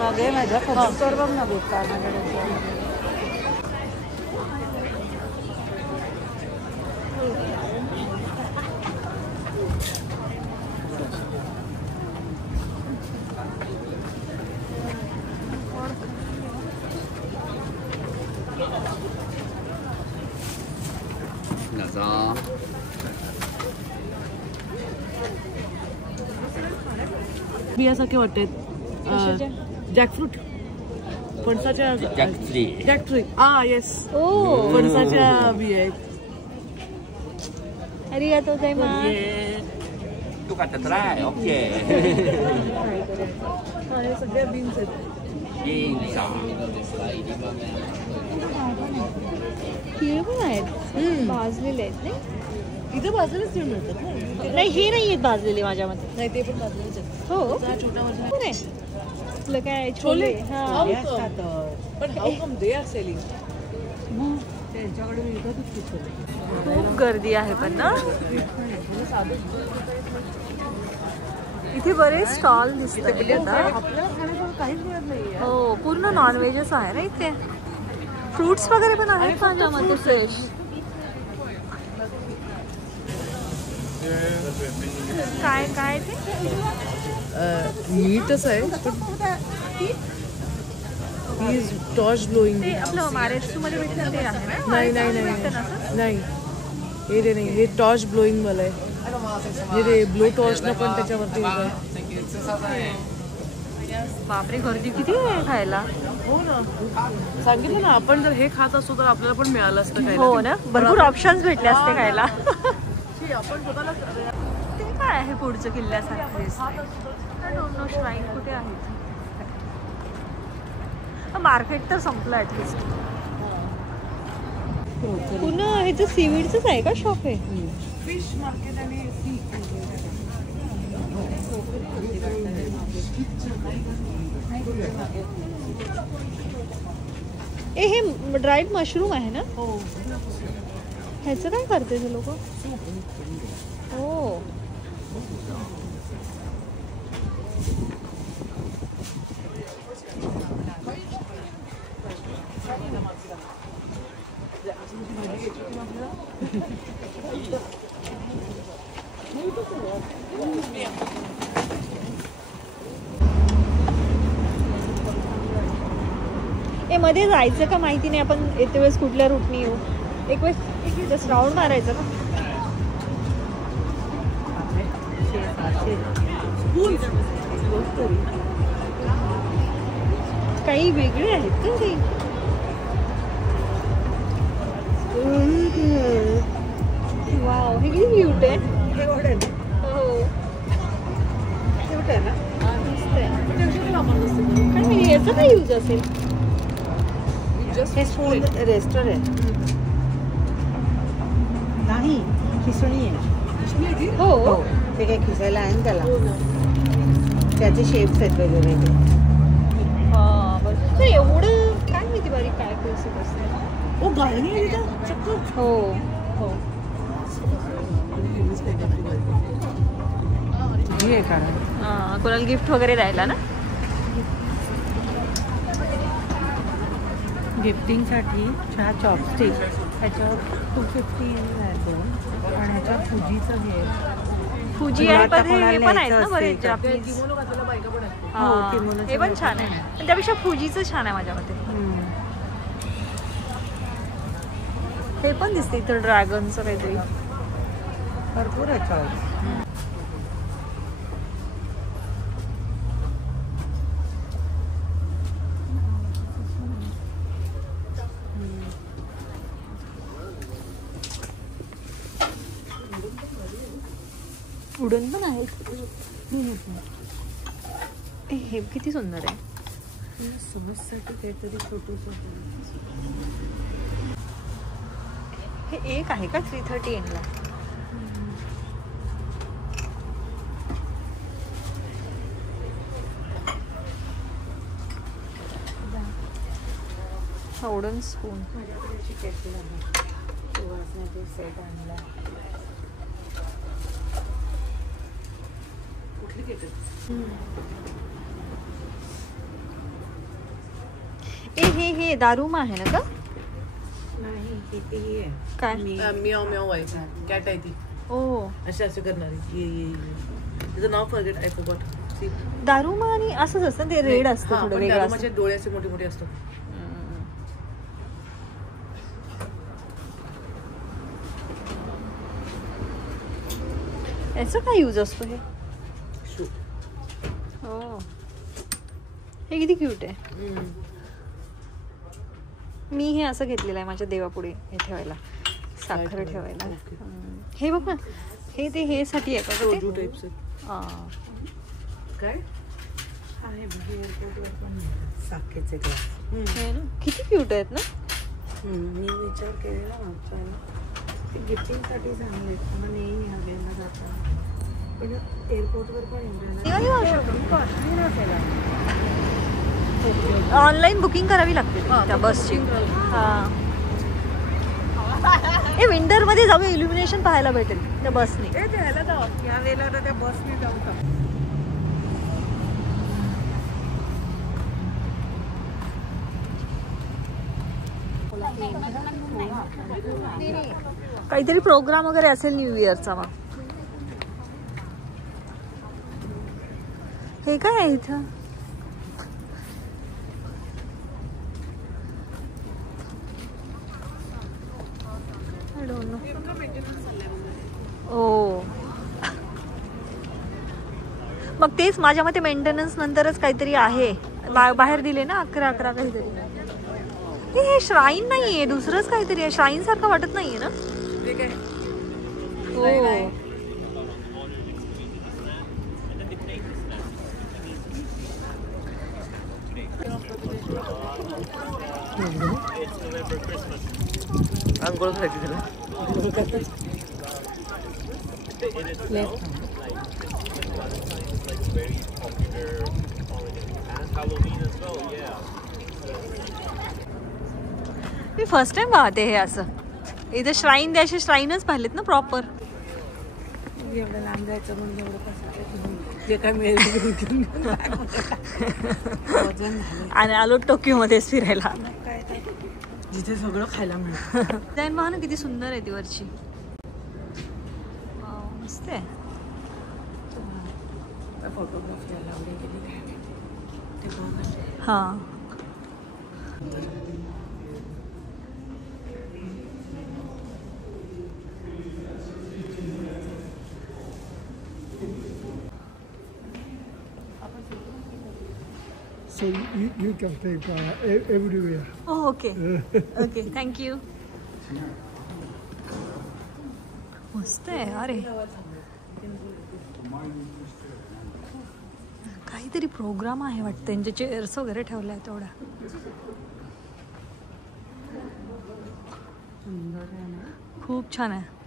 मागे माझ्या फोटोवर बघ ना भेटता बियासारखे वाटते जॅकफ्रूट फणसाच्या जॅकफ्रूट येस फणसाच्या बिया आहेत. arigatou gozaimasu. Tu kata try, okay. हे सगळ्या बीन्स आहेत. तीळ पण आहेत भाजलेले आहेत नाही इथे भाजलेलेच तीळ मिळतात ना. नाही हे नाही आहेत भाजलेले माझ्या मते. नाही ते पण भाजलेलेच आहेत. हो छोटा वर्जन नाही आपलं काय छोले पण how come they are selling त्यांच्याकडे मिळतातच खूप गर्दी आहे पण ना इथे बरेच स्टॉल दिसतात. आपल्याला खाण्याचं काहीच मिळत नाही. हो पूर्ण नॉनव्हेजच आहे ना इथे. फ्रुट्स वगैरे पण आहेत माझ्यामध्ये फ्रेश. काय काय ते मीठच आहे ही इज टॉर्च ब्लोइंग. ते आपलं महाराष्ट्रमध्ये भेटतं ते आहे ना. नाही नाही नाही नाही हे रे नाही हे टॉर्च ब्लोइंग वाला आहे. हे रे ब्लो टॉर्चनं पण त्याच्यावरती बापरे गर्दी किती आहे खायला. हो ना सांगितलं ना आपण जर हे खात असतो तर आपल्याला पण मिळालं असतं खायला. हो ना भरपूर ऑप्शन्स भेटले असते खायला. आपण स्वतःला ते काय आहे पुढचं किल्ल्यासारखं डोंट नो श्राईन कुठे आहेत. मार्केट तर संपलं ऍटलिस्ट. पुन्हा ह्याचं सीवीडचंच आहे का शॉप आहे. फिश मार्केट आणि सी हे ड्राईड मशरूम आहे ना. ह्याचं काय करते ते लोक. हो मध्ये जायचं का माहिती नाही. आपण येते वेळेस कुठल्या रूटने येऊ. एक वेळेस जस्ट राऊंड मारायचं का. काही वेगळे आहेत का काही. वाव हे किती क्यूट आहे. हे ऑर्डर हो याचा काय यूज असेल? हे स्पून रेस्टर आहे. नाही, खिसणी आहे. हो. ते काय खिसायला आहे ना त्याला. त्याचे शेप्स आहेत वेगवेगळे. हा बरं. तर एवढं काय माहिती बारीक काय प्रोसेस असते. ओ गाळणी आहे तिथं चक्क. हो हो. हे आहे कारण कोणाला गिफ्ट वगैरे द्यायला ना. गिफ्टिंगसाठी चहा चॉपस्टिक ह्याच्यावर 250 आहे दोन आणि ह्याच्यावर फुजीचं हे फुजी तुला आहे आता पण हे कोणाला पण आहेत न्यायचं ना बरेच असेल तर. जापनीज. किमोनो घातलेल्या बायका पण आहेत. हा, किमोनोचं हे पण पण छान आहे. पण त्यापेक्षा फुजीचं छान आहे माझ्या मते. हे पण दिसते इथं ड्रॅगनचं काहीतरी. भरपूर आहे चॉईस. उडन पण आहे. हे किती सुंदर आहे. समजसाठी काहीतरी छोटूस. हे एक आहे का 330 ला. Wooden spoon. सेट आणला. कुठली केटल? हे दारूमा आहे ना का? नाही, कितीही आहे. काय? मियाव मियाव आहे. कॅट आहे ती. ओ अशी करणारी. ये तिचं नाव फॉरगेट आय फॉरगॉट. दारूमा आणि असंच असतं ते रेड असतं थोडं वेगळं असतं. माझे डोळे असे मोठे मोठे असतात. याचा काय यूज असतो हे? हो. हे किती क्यूट आहे. मी हे असं घेतलेलं आहे माझ्या देवापुढे हे ठेवायला, साखर ठेवायला. हे बघ ना, हे साठी आहे का रोजू टाइप्स काय आहे एअरपोर्टवर पण साखरेचे ग्लास. हे ना किती क्यूट आहेत ना. मी विचार केलेला मागच्या ते गिफ्टिंगसाठी चांगले आहेत. मला नेहमी हवेला जातात. पण एअरपोर्टवर पण ऑनलाईन बुकिंग करावी लागते त्या बसची. हे विंटर मध्ये जाऊ, इल्युमिनेशन पाहायला भेटेल त्या बसने. या वेळेला तर त्या बसने जाऊ शकतो. काहीतरी प्रोग्राम वगैरे असेल न्यू इयरचा. मग हे काय आहे इथं? I don't know. ओ मग तेच माझ्या मते मेंटेनन्स नंतरच काहीतरी आहे. बाहेर दिले ना 11 काहीतरी. हे श्राईन नाहीये, दुसरंच काहीतरी आहे. श्राईन सारखं वाटत नाहीये ना. हो. अंघोळ करायची त्याला. मी फर्स्ट टाइम पाहते हे असं. इथे श्राईन द्यायचे, श्राईनच पाहिलेत ना प्रॉपर. एवढं लांब जायचं म्हणून एवढं कसं जे काय मिळेल. आणि आलो टोकियो मध्येच फिरायला. जिथे सगळं खायला मिळतं. डिझाईन पहा ना किती सुंदर आहे ती वरची. मस्त आहे. फोटोग्राफी लावली गेली ते बघ. हां So you can take everywhere. Okay okay thank you. मस्त आहे. अरे काहीतरी प्रोग्राम आहे वाटतं, त्यांचे चेअर्स वगैरे ठेवल्या आहेत तेवढ्या. खूप छान आहे.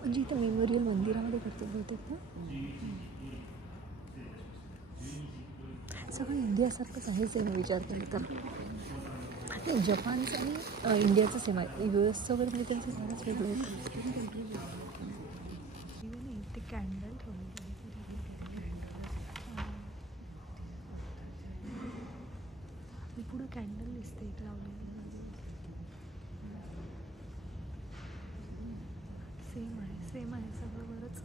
म्हणजे इथं मेमोरियल मंदिरामध्ये करते बहुतेक ना. सगळं इंडियासारखंच आहे सेम विचार केला तर. जपानचं आणि इंडियाचं सेम आहे. US वगैरे म्हणजे त्यांचं सगळंच वेगळं होतं. ते कॅन्डल ठेवले पुढं कॅन्डल दिसते एक लावलेली. सेम आहे सगळं बरंच.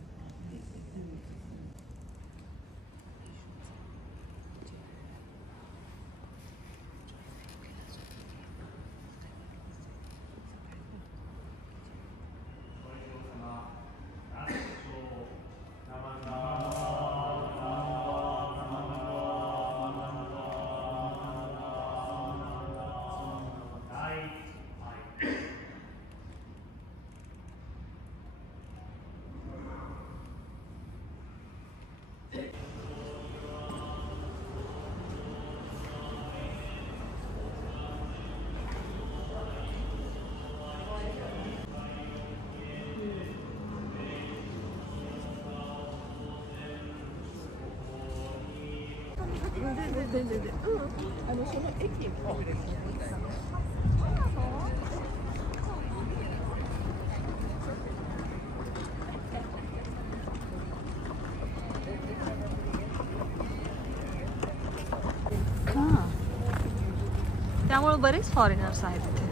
त्यामुळे बरेच फॉरेनर्स आहेत इथे.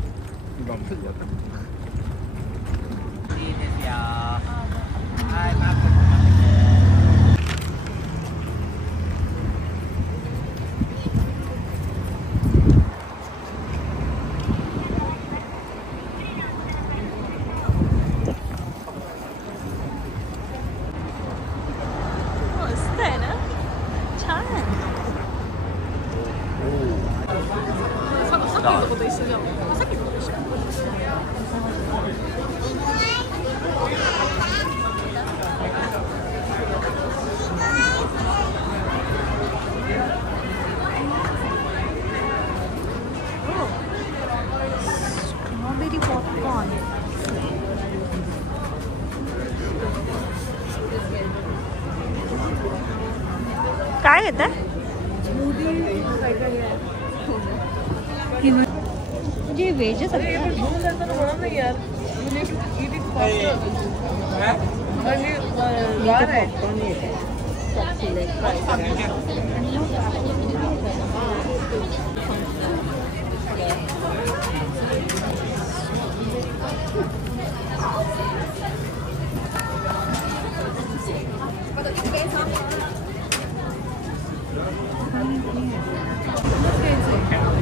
मस्त आहे ना, छान आहे. Strawberry popcorn. काय घेत आहे म्हणजे व्हेजच आहे.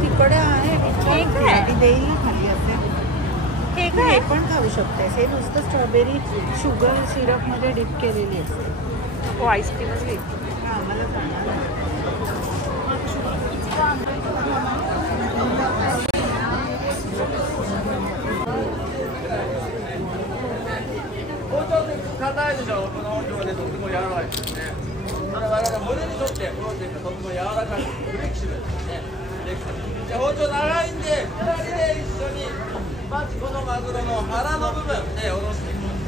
तिकडे आहे देईल ना खाली असे. हे हे काय पण खाऊ शकते. हे नुसतं स्ट्रॉबेरी शुगर सिरपमध्ये डिप केलेली असते. हो, आईस्क्रीमच घे. हां मला सांगा. 骨に沿ってこの点がとても柔らかくフレキシブルですね。じゃあ包丁長いんで2人で一緒にまずこのマグロの腹の部分で下ろしていきます。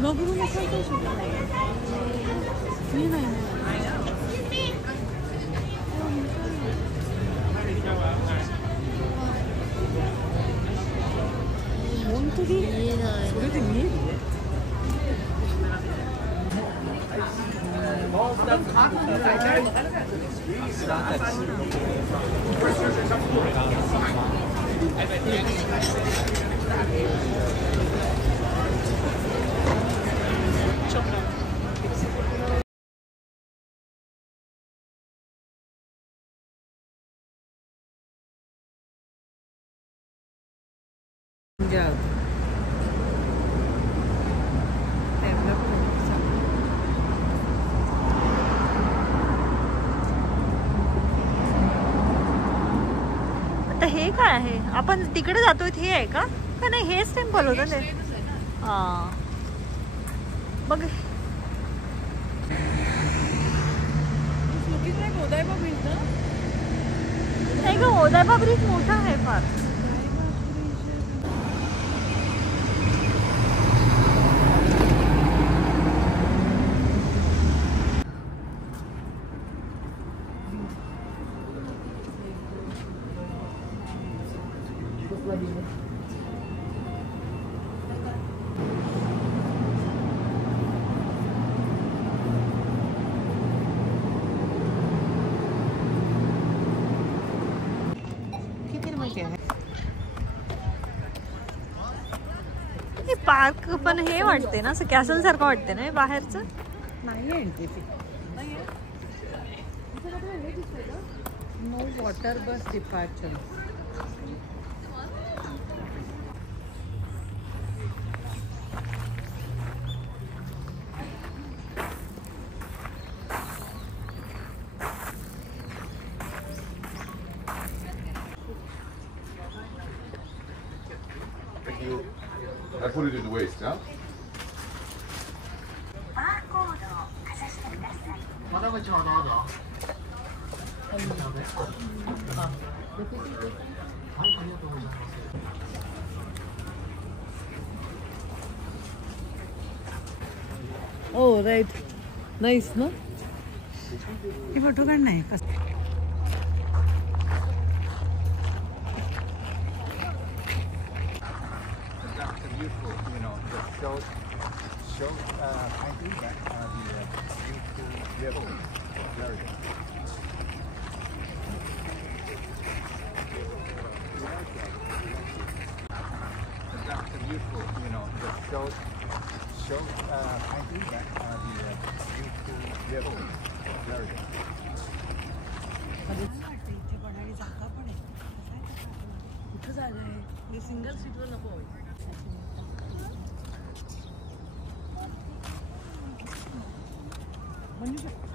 マグロの解体ショー見えないね。本当に見えない。それで見えるね。आता हे काय आहे? आपण तिकडे जातोय हे आहे का? का नाही हेच टेम्पल होतं ते? हा बघ नाही ग ओदायबा ब्रिज मोठा आहे फार. हे पार्क पण हे वाटते ना असं कॅसल सारखं वाटते ना बाहेरचं. No water bus departure. I put it in the waist, yeah? Oh, right. Nice, no? हे फोटो काढ नाही. कुठं जागा आहे? सिंगल सीटवर नको.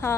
हा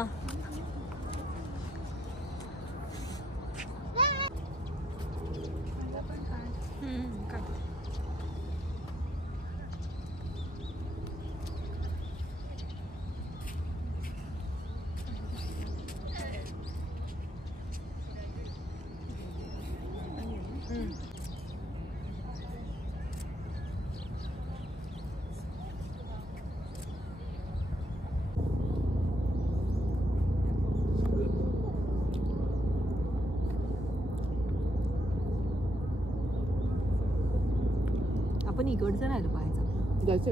आपण इकडचं राहिलो पाहायचं. जायचं